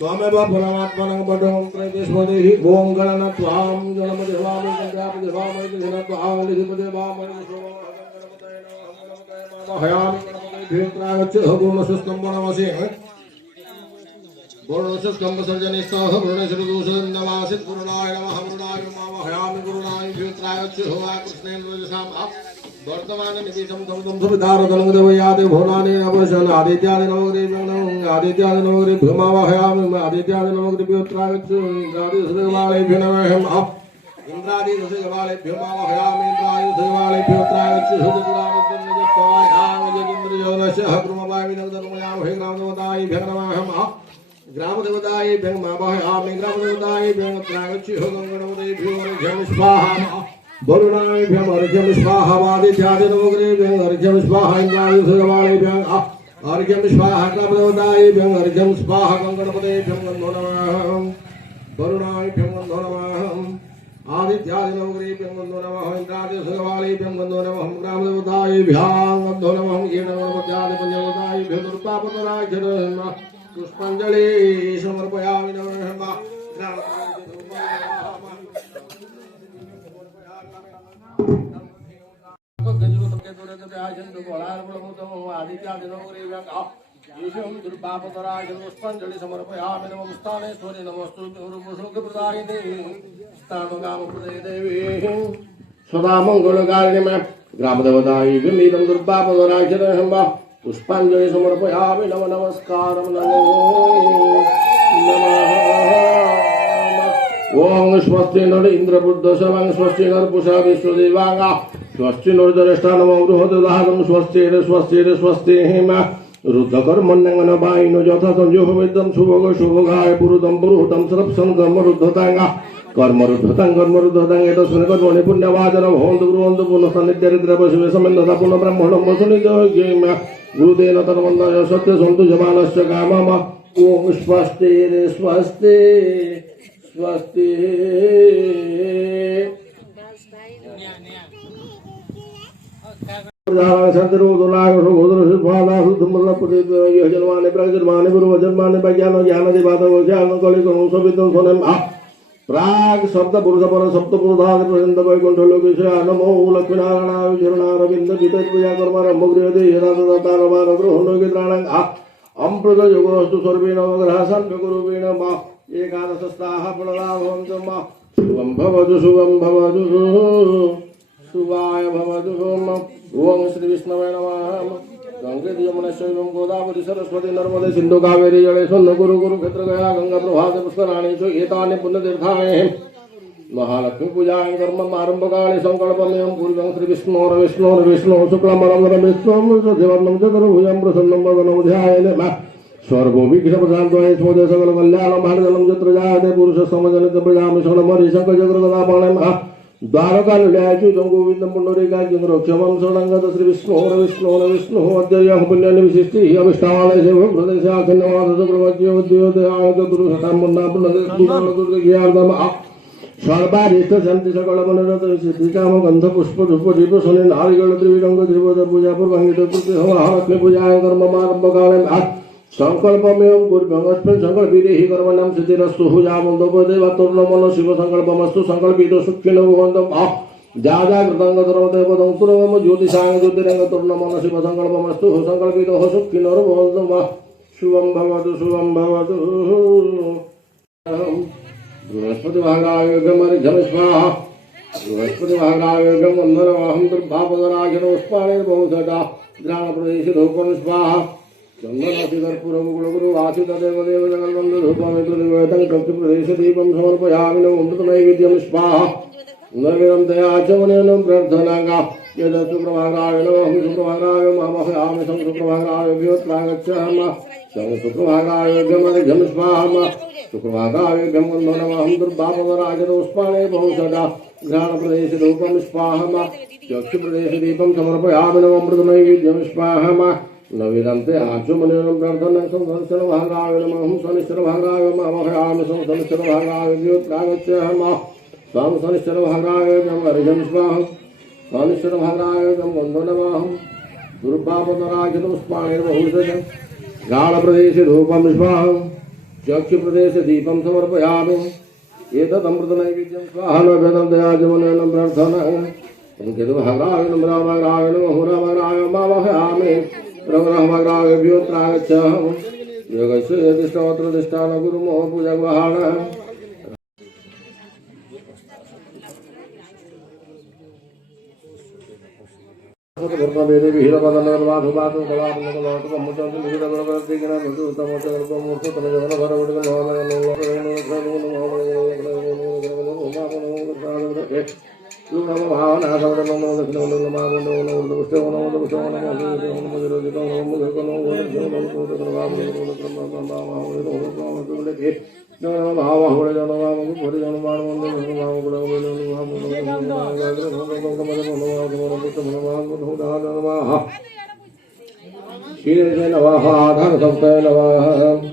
त्वमेव परमात्मनं पठं त्रैदेशपदेहि ओं गणना त्वां गणपति हवामि गणपति हवामि गणना त्वां लिखिपति हवामि हयामि गणपति भेत्रागच्छ पूर्णसुस्तंभनमसि पूर्णसुस्तंभसर्जनिस्तः पूर्णश्रुदूषदन्नवासित् गुरुणाय नमः गुरुणाय नमः हयामि गुरुणाय भेत्रागच्छ हवा कृष्णेन्द्रजसाम वर्तमान निमिषं तम सुविदारतलंगदेवयादि भुवनानि अवशन आदित्यादि नवग्रह आदित्यादि नवग्रह भूमावहयामि आदित्यादि नवग्रह प्योत्रागच्छ इंद्रादि सुदेवालेभ्यो नमः इंद्रादि सुदेवालेभ्यो मावहयामि इंद्रादि सुदेवालेभ्यो त्रागच्छ सुदुरामद्रजस्वायामि जगीन्द्रजोनस्य हकृमवामि नगधर्मयामि ग्रामदेवतायेभ्यो नमः ग्रामदेवतायेभ्यो मावहयामि ग्रामदेवतायेभ्यो त्रागच्छ गंगणपतेभ्यो अर्घ्यं स्वाहा वरुणायेभ्यं अर्घ्यं स्वाहा आदित्यादि नवग्रहेभ्यं अर्घ्यं स्वाहा इंद्रादि सुदेवालेभ्यं अर्घ्यं स्वाहा ग्रामदेवतायेभ्यं अर्घ्यं स्वाहा गंगणपतेभ्यं नमो नमः वरुणायेभ्यं नमो नमः आदित्यादि नवग्रहेभ्यं नमो नमः इंद्रादि सुदेवालेभ्यं नमो नमः ग्रामदेवतायेभ्यं नमो नमः येन नमोत्यादि पंचदेवतायेभ्यो दुर्पापतराय नमः पुष्पांजलि समर्पयामि नमः पुष्पांजलि समर्पयामि नमः स्थानेश्वरी नमस्तु रूपशोकप्रदायिने स्थानकामप्रदे देवी सदा मंगलकारिणे ग्रामदेवतायै मीदं दुर्पापदराजनहं पुष्पांजलि समर्पयामि नमः नमस्कारं नमो नमः ओं स्वस्ति नर इंद्रबुद्ध सवं स्वस्ति नरपुषा विश्वदेवांगा स्वस्ति नरजरेष्ठा नमो बृहद्दाहं स्वस्ति स्वस्ति हेम रुद्रकर्मण्यंगन बाइनो यथा संजो विद्यं शुभग शुभगाय पुरुदं पुरुहूतं सरप्सं कर्मरुद्धतांगा कर्मरुद्धतां एतस्मिन् कर्मणि पुण्यवाचन भवन्तु ब्रुवन्तु पुनः सन्निध्यरिद्रपशुवे समेन्दता पुनः ब्रह्मणं वसुनिधोज्ञेम गुरुदेन तन्वन्दाय सत्य सन्तु जमानश्च कामम ओं स्वस्ति स्वस्ति स्वस्ति प्राग शब्द पुरुष पर सप्त पुरुषादि प्रचंड वैकुंठ लोकेश नमो लक्ष्मीनारायणाय चरणारविंद विदत पूजा कर्म गृहदे यदा रमार ग्रह नोगित्राणं अम्प्रद योगस्तु सर्वे नवग्रह संघगुरुवेण मा एकादशस्ताः फललाभवन्तु मा शुभं भवतु शुभाय भवतु ओम श्री विष्णवे नमः गंगे यमुना शैवं गोदावरी सरस्वती नर्मदे सिंधु कावेरी जलेस्वर्ण गुरु क्षेत्र गया गंगा प्रभाते पुष्कराणि च एतानि पुण्यतीर्थानि महालक्ष्मी पूजां कर्म आरंभ काले संकल्पमेव पूर्वं श्री विष्णु शुक्लमरं विष्णुं सदेवर्णं चतुर्भुजं प्रसन्नं वदनं ध्यायेत् सर्वोभिक्षप्रशान्तये स्वदे सकल कल्याणं भारतलं यत्र जायते पुरुष समजनित प्रजामि शरणमरि शङ्खचक्रगदापाणिं द्वारकालयाच्युतं गोविन्दं पुण्डरीकाख्यं रक्षमं शरणङ्गत श्री विष्णु अद्ययः पुण्यानि विशिष्टिः अभिष्टावालय सेवं प्रदेशाखण्डवासुप्रवच्योद्योदयाय पुरुषतां मुन्ना पुण्यदुर्गयार्दम सर्वाधिष्ठ शांति सकल मनोरथ सिद्धिकाम गंध पुष्प धूप दीप शनि नारिकेल त्रिविरंग त्रिपद पूजा पूर्वांगित लक्ष्मी पूजाय कर्म आरंभ काले संकल्पमेव पूर्वस्मिन् संकल्पितेहि कर्मणां सिद्धिरस्तु हुजामन्दोपदेवतुर्नमो शिव संकल्पमस्तु संकल्पितो सुखिनो भवन्तु जाजाकृतं धर्मदेवतं तुरवम ज्योतिषां ज्योतिरंगतुर्नमो शिव संकल्पमस्तु संकल्पितो सुखिनो भवन्तु शुभं भवतु बृहस्पति भागाय गमर्घ्यं स्वाहा बृहस्पति भागाय गमन्धनमहं दुर्भापदराजनोस्पाणे बहुधटा ग्रामप्रदेशे धूपं स्वाहा चंदनासी कर्पूरमुकुलगुरु वासुदेव देव जगन्बंधु धूपमित्रदेवतं कक्षप्रदेशदीपं समर्पयामि नमोऽमृतनैवेद्यं स्वाहा नैवेद्यं दयाचमनेन प्रार्थनागा यदा सुप्रभागाय नमः सुप्रभागाय मामहयामि सुप्रभागाय व्योत्रागच्छामः सुप्रभागाय गमर्घ्यं स्वाहा सुप्रभागाय गमन्धनमहं दुर्भापदराजनोस्पाणे बहुषटा घ्राणप्रदेशे धूपं स्वाहा चक्षुप्रदेशदीपं समर्पयामि नमोऽमृतनैवेद्यं स्वाहा नवीदंते आचमनेन प्रार्थनां संसर्षण भागाय नमः शनिश्चर भागाय मामहयामि संसर्षण भागाय व्योत्रागच्छामः संसर्षण भागाय गमर्घ्यं स्वाहा शनिश्चर भागाय गमन्धनमहं दुर्भावतराजनपुष्पाणिर्बहुषज गाढप्रदेशे धूपं स्वाहा चक्षुप्रदेशे दीपं समर्पयामि एतदमृतनैवेद्यं स्वाहा नैवेद्यं दयाजमनेन प्रार्थना केतुभद्राय नमराय नमोराय मावहयामि रघुरामग्राभ्यो त्रागच्छ योगस्य यदिष्टवत्रदिष्टान गुरुमोह पूजगवहाण वेदे विहिरपदनर्वाधुवादु कलात्मकलातु कम्मुचन्तु विहिरगुणप्रतिगिन भुतु तमोचर्पमूर्तो तमजगन भरवडिक शीले नमः आधार सप्ताय नमः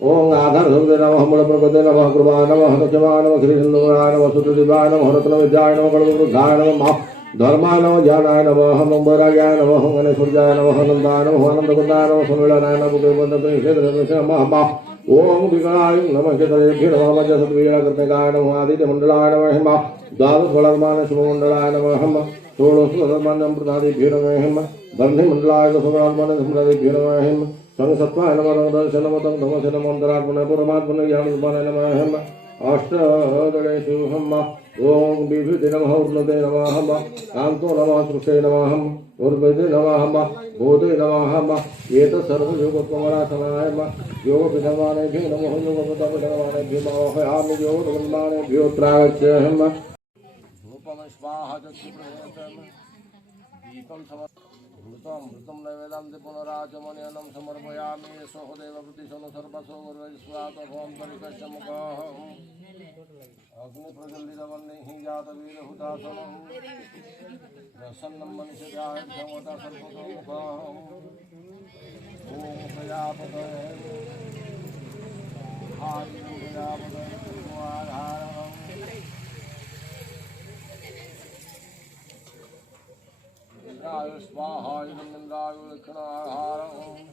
ओम आधार सप्ताय नमः मूल प्रकृते नमः कृपा नमः सत्यवाय नमः श्री सिंधुराय नमः सुतदिवाय नमः रत्न विद्याय नमः कल्पवृद्धाय नमः धर्माय नमः ज्ञानाय नमः मंबराय नमः गणेशूर्जाय नमः नंदाय नमः आनंदकुंदाय नमः सम्मेलनाय नमः नमः ओम विकराय नमः केतरेभ्यो नमः मज्जसद्वीरकृतकाय नमः आदित्यमण्डलाय नमः हेम द्वादशवलर्मान शुभमण्डलाय नमः हेम षोडशवलर्मानं प्रदादिभ्यो नमः हेम बन्धिमण्डलाय दशवलर्मान सम्प्रदादिभ्यो नमः हेम संसत्वाय नमः दर्शनमतं धमसनमन्तरात्मने परमात्मने ज्ञानरूपाय नमः हेम अष्टदलेषु हेम ओम विभूति नमः उन्नते नमः हेम कान्तो नमः सृष्टे नमः हेम उर्वते नमः हेम बोधे नमः हेम एतत्सर्वयोगत्वमरासनाय हेम योगपितमानेभ्यो नमः योगपितमानेभ्यो मावहयामि योगपितमानेभ्यो त्रागच्छ हेम धूपं स्वाहा चक्षुप्रहेतम् दीपं समर्पयामि नैवेद्यं पुनराचमनीयं समर्पयामि सोहदेव प्रतिशोनो सर्वसो गुरुस्वातभवं परिकश्च मुखः अग्निप्रज्वलितवह्निः जातवीरहुतासनं प्रसन्नं मनुष्यजाय क्षमता सर्वतोमुखः ॐ प्रजापतये स्वाहा इन्द्राय लक्षणाहारम्